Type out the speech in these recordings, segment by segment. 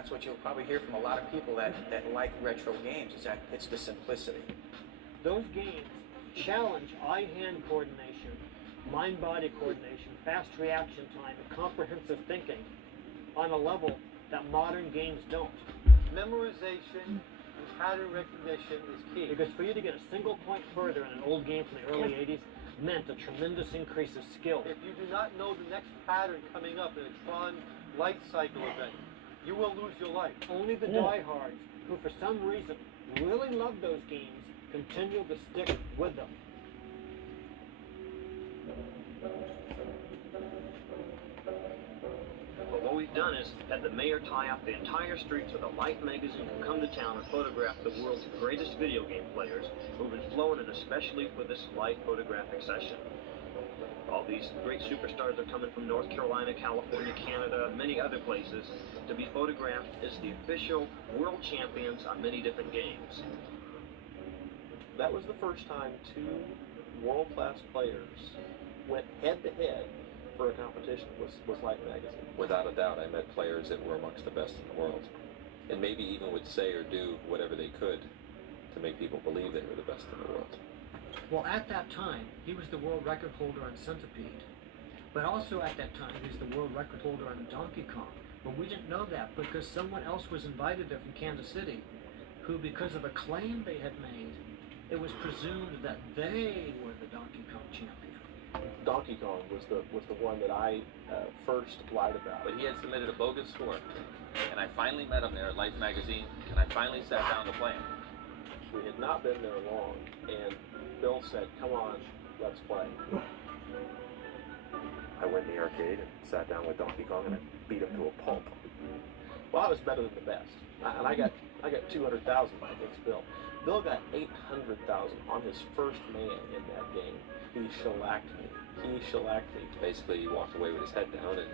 that's what you'll probably hear from a lot of people that like retro games, is that it's the simplicity. Those games challenge eye-hand coordination, mind-body coordination, fast reaction time, and comprehensive thinking on a level that modern games don't. Memorization and pattern recognition is key. Because for you to get a single point further in an old game from the early 80s meant a tremendous increase of skill. If you do not know the next pattern coming up in a Tron light cycle event, you will lose your life. Only the diehards, who for some reason really love those games, continue to stick with them. But what we've done is had the mayor tie up the entire streets with a Life magazine who come to town and photograph the world's greatest video game players who've been flown in especially for this Life photographic session. All these great superstars are coming from North Carolina, California, Canada, and many other places to be photographed as the official world champions on many different games. That was the first time two world-class players went head-to-head for a competition was Life magazine. Without a doubt, I met players that were amongst the best in the world, and maybe even would say or do whatever they could to make people believe they were the best in the world. Well, at that time, he was the world record holder on Centipede. But also at that time, he was the world record holder on Donkey Kong. But we didn't know that because someone else was invited there from Kansas City, who, because of a claim they had made, it was presumed that they were the Donkey Kong champion. Donkey Kong was the one that I first lied about. But he had submitted a bogus score, and I finally met him there at Life magazine, and I finally sat down to play him. We had not been there long, and Bill said, "Come on, let's play." I went in the arcade and sat down with Donkey Kong, and I beat him to a pulp. Well, I was better than the best, and I got 200,000 against Bill. Bill got 800,000 on his first man in that game. He shellacked me. Basically, he walked away with his head down and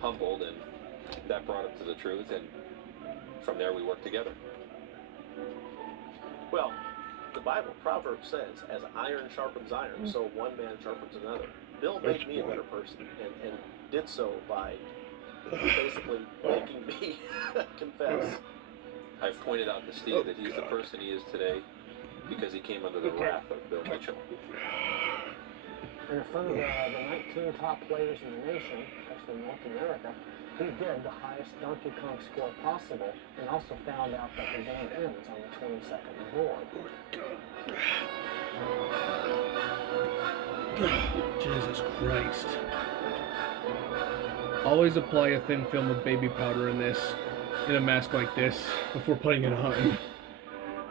humbled, and that brought him to the truth, and from there we worked together. Well, the Bible, Proverbs says, as iron sharpens iron, so one man sharpens another. Bill made me a better person, and did so by basically making me confess. I've pointed out to Steve that he's the person he is today because he came under the wrath of Bill Mitchell. And in front of the 19 top players in the nation, especially North America, he did the highest Donkey Kong score possible, and also found out that the game ends on the 22nd board. Jesus Christ. Always apply a thin film of baby powder in a mask like this before putting it on.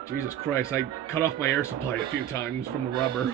Jesus Christ, I cut off my air supply a few times from the rubber.